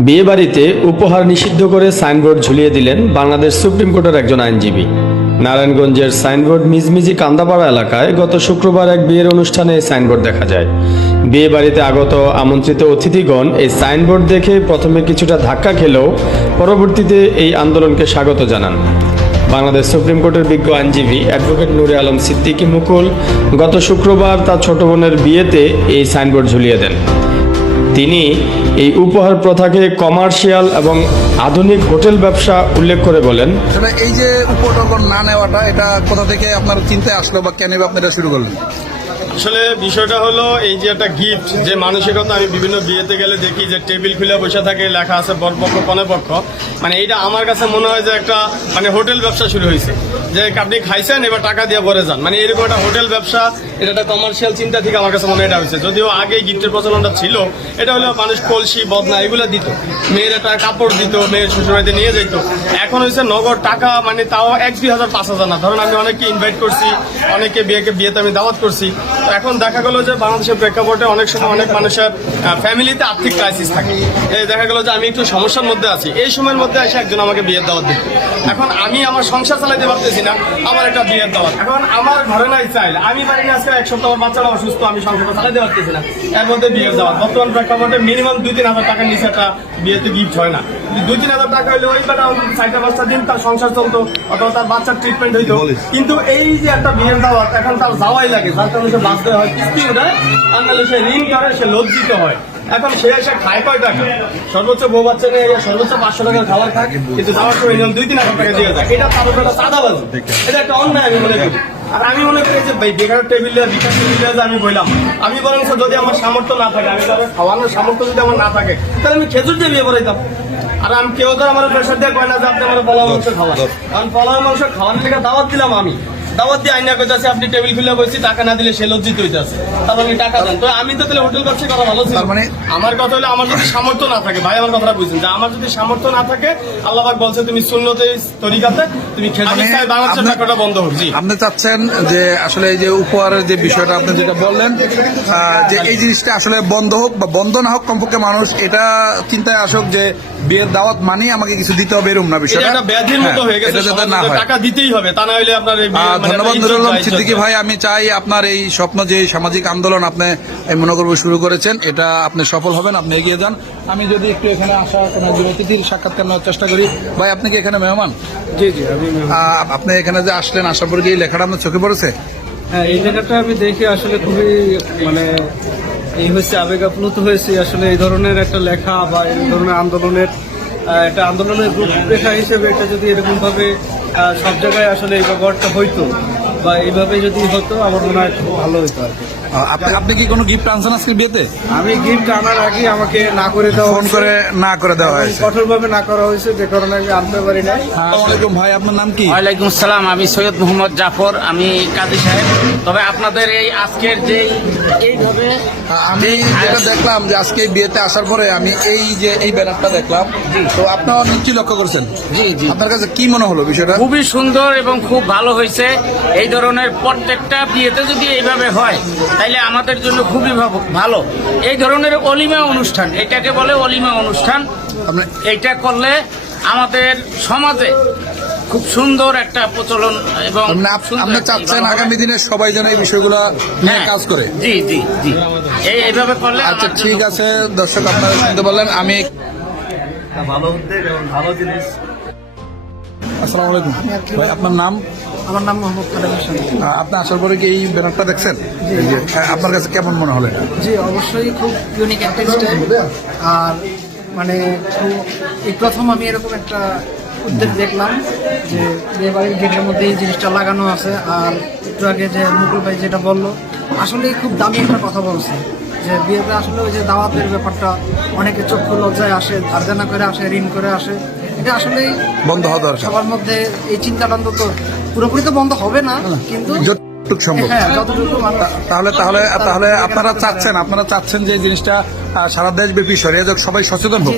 বিয়ে বাড়িতে উপহার নিষিদ্ধ করে সাইনবোর্ড ঝুলিয়ে দিলেন বাংলাদেশ সুপ্রিম কোর্টের একজন আইনজীবী। নারায়ণগঞ্জের সাইনবোর্ড মিজমিজি কান্দাপাড়া এলাকায় গত শুক্রবার এক বিয়ের অনুষ্ঠানে সাইনবোর্ড দেখা যায়। বিয়ে বাড়িতে আগত আমন্ত্রিত অতিথিগণ এই সাইনবোর্ড দেখে প্রথমে কিছুটা ধাক্কা খেলেও পরবর্তীতে এই আন্দোলনকে স্বাগত জানান। বাংলাদেশ সুপ্রিম কোর্টের বিজ্ঞ আইনজীবী অ্যাডভোকেট নুরে আলম সিদ্দিকী মুকুল গত শুক্রবার তার ছোট বোনের বিয়েতে এই সাইনবোর্ড ঝুলিয়ে দেন। তিনি এই উপহার প্রথাকে কমার্শিয়াল এবং আধুনিক হোটেল ব্যবসা উল্লেখ করে বলেন। আসলে এই যে উপটকন না নেওয়াটা এটা কোথা থেকে আপনার চিন্তায় আসলো বা কেন আপনি এটা শুরু করলেন? আসলে বিষয়টা হলো এই যে একটা গিফট যে মানসিকতা আমি বিভিন্ন বিয়েতে গেলে দেখি যে টেবিল খুলে বসে থাকে লেখা আছে বরপক্ষ কনেপক্ষ মানে এইটা আমার কাছে মনে হয় যে একটা মানে হোটেল ব্যবসা শুরু হয়েছে। যে আপনি খাইছেন, এবার টাকা দিয়ে পরে যান। মানে এরকম একটা হোটেল ব্যবসা, এটা একটা কমার্শিয়াল চিন্তা থেকে আমার কাছে মনে এটা হয়েছে। যদিও আগে গিফটের প্রচলনটা ছিল, এটা হলো মানুষ কলসি, বদনা, এগুলো দিত। মেয়ের একটা কাপড় দিত, মেয়ের শ্বশুরবাড়িতে নিয়ে যেত। এখন হয়েছে নগদ টাকা মানে তাও এক, দুই হাজার, পাঁচ হাজার না। ধরুন আমি অনেককে ইনভাইট করছি অনেকে বিয়েকে, বিয়েতে আমি দাওয়াত করছি। তো এখন দেখা গেলো যে বাংলাদেশের প্রেক্ষাপটে অনেক সময় অনেক মানুষের ফ্যামিলিতে আর্থিক ক্রাইসিস থাকে। দেখা গেলো যে আমি একটু সমস্যার মধ্যে আছি। এই সময়ের মধ্যে এসে একজন আমাকে বিয়ের দাওয়াত দিত। এখন আমি আমার সংসার চালাতে পারতেছি না আমার একটা বিয়ের দাওয়াত। এখন আমার ঘরে নাই চাইল আমি পারিনি আজকে এক সপ্তাহ আমার বাচ্চারা অসুস্থ আমি সংসারটা চালাতে পারতেছি না। এর মধ্যে বিয়ের দাওয়াত। বর্তমান প্রেক্ষাপটে মিনিমাম দুই তিন হাজার টাকার নিচে একটা বিয়েতে গিফট হয় না। দুই তিন হাজার টাকা হলে ওই বেটা চারটা পাঁচটা দিন তার সংসার চলতো অথবা তার বাচ্চার ট্রিটমেন্ট হইতো। কিন্তু এই যে একটা বিয়ের দাওয়াত এখন তার যাওয়াই লাগে। যার কারণে সে বাধ্য হয় কিস্তি ওঠায় আর নাহলে সে ঋণ করে সে লজ্জিত হয়। এখন সে এসে খায় কয় টাকা? সর্বোচ্চ বউ বাচ্চা নিয়ে সর্বোচ্চ পাঁচশো টাকার খাবার খায় কিন্তু যাওয়ার সময় নিয়ম দুই তিন হাজার টাকা দিয়ে যায় এটা তার একটা চাঁদাবাজি এটা একটা অন্যায় আমি মনে করি। আর আমি মনে করি যে ভাই বেকার টেবিলে বিকাশ টেবিলে আমি বললাম আমি বরং যদি আমার সামর্থ্য না থাকে আমি তাদের খাওয়ানোর সামর্থ্য যদি আমার না থাকে তাহলে আমি খেজুর দিয়ে বিয়ে করাইতাম। আর আমি কেউ তো আমার প্রেশার দিয়ে কয় না যে আপনি আমার পলাও মাংস খাওয়ান। কারণ পলাও মাংস খাওয়ানোর লেগে দাওয়াত দিলাম আমি। দাওয়াত দিয়ে আইনা কইতাছে আপনি টেবিল খুলে বসছি টাকা না দিলে সে লজ্জিত হইতাছে। আপনি টাকা দেন। তো আমি তো তাহলে হোটেল ব্যবসা করা ভালো ছিল। মানে- আমার কথা হলো আমার যদি সামর্থ্য না থাকে ভাই আমার কথাটা বুঝছেন যে আমার যদি সামর্থ্য না থাকে আল্লাহ পাক বলছে তুমি শূন্যতে তরিকাতে তুমি মানে বাংলাদেশের টাকাটা বন্ধ হোক। জি। আপনি চাচ্ছেন যে আসলে এই যে উপহারের যে বিষয়টা আপনি যেটা বললেন যে এই জিনিসটা আসলে বন্ধ হোক বা বন্ধ না হোক কমপক্ষে মানুষ এটা চিন্তায় আসুক যে বিয়ের দাওয়াত মানি আমাকে কিছু দিতে হবে এরকম না বিষয়টা। ব্যাধির মতো হ্যাঁ, হয়ে গেছে টাকা দিতেই হবে তা না হলে আপনার মানে ধন্যবাদ নুরুল সিদ্দিকী ভাই আমি চাই আপনার এই স্বপ্ন যে সামাজিক আন্দোলন আপনি এই মনে করব শুরু করেছেন এটা আপনি সফল হবেন আপনি এগিয়ে যান। আমি যদি একটু এখানে আসা কোনো অতিথির সাক্ষাৎকার নেওয়ার চেষ্টা করি ভাই আপনি কি এখানে মেহমান? জি জি আমি আপনি এখানে যে আসলেন আসার পরে এই লেখাটা আপনার চোখে পড়েছে? হ্যাঁ এই জায়গাটা আমি দেখে আসলে খুবই মানে এই হয়েছে আবেগ আপ্লুত হয়েছে। আসলে এই ধরনের একটা লেখা বা এই ধরনের আন্দোলনের একটা আন্দোলনের রূপরেখা হিসেবে এটা যদি এরকম ভাবে আহ, সব জায়গায় আসলে এই ব্যবহারটা হইতো। বা এইভাবে যদি হতো আমার মনে হয় খুব ভালো হতো আর কি। আপনি আপনি কি কোনো গিফট আনছেন আজকে বিয়েতে? আমি গিফট আনার আগে আমাকে না করে দেওয়া ফোন করে না করে দেওয়া হয়েছে। কঠোরভাবে না করা হয়েছে যে কারণে আমি আনতে পারি নাই। আসসালামু ভাই আপনার নাম কি? ওয়ালাইকুম সালাম আমি সৈয়দ মোহাম্মদ জাফর আমি কাজী সাহেব। তবে আপনাদের এই আজকের যে এইভাবে আমি যেটা দেখলাম যে আজকে বিয়েতে আসার পরে আমি এই যে এই ব্যানারটা দেখলাম তো আপনারা নিশ্চয়ই লক্ষ্য করছেন? জি জি। আপনার কাছে কি মনে হলো বিষয়টা? খুবই সুন্দর এবং খুব ভালো হয়েছে। এই ধরনের প্রত্যেকটা বিয়েতে যদি এইভাবে হয় তাইলে আমাদের জন্য খুবই ভালো। এই ধরনের অলিমা অনুষ্ঠান এটাকে বলে অলিমা অনুষ্ঠান। এইটা করলে আমাদের সমাজে খুব সুন্দর একটা প্রচলন এবং আপ- আপনি চাচ্ছেন আগামী দিনে সবাই যেন এই বিষয়গুলো নিয়ে হ্যাঁ। কাজ করে? জি জি জি। এই এইভাবে করলে আচ্ছা ঠিক আছে দর্শক আপনারা শুনতে বললেন আমি ভালো উদ্যোগ এবং ভালো জিনিস। আসসালামু আলাইকুম। ভাই আপনার নাম? আমার নাম মোহাম্মদ কালাম হোসেন। আপনি আসার পরে কি এই ব্যানারটা দেখছেন? আপনার কাছে কেমন মনে হলো জি অবশ্যই খুব ইউনিক একটা স্টাইল আর মানে খুব এই প্রথম আমি এরকম একটা উদ্যোগ দেখলাম যে বিয়ে বাড়ির গেটের মধ্যে এই জিনিসটা লাগানো আছে। আর একটু আগে যে মুকুল ভাই যেটা বলল আসলে খুব দামি একটা কথা বলছে। যে বিয়েতে আসলে ওই যে দাওয়াতের ব্যাপারটা অনেকে চক্ষু লজ্জায় আসে ধারজানা করে আসে ঋণ করে আসে। এটা আসলেই বন্ধ হওয়া দরকার। সবার মধ্যে এই চিন্তাটা অন্তত পুরোপুরি তো বন্ধ হবে না কিন্তু যতটুকু সম্ভব। হ্যাঁ যতটুকু মানুষ তাহলে তাহলে তাহলে আপনারা চাচ্ছেন আপনারা চাচ্ছেন যে জিনিসটা সারা সারা দেশব্যাপী সরিয়ে যাক সবাই সচেতন হোক।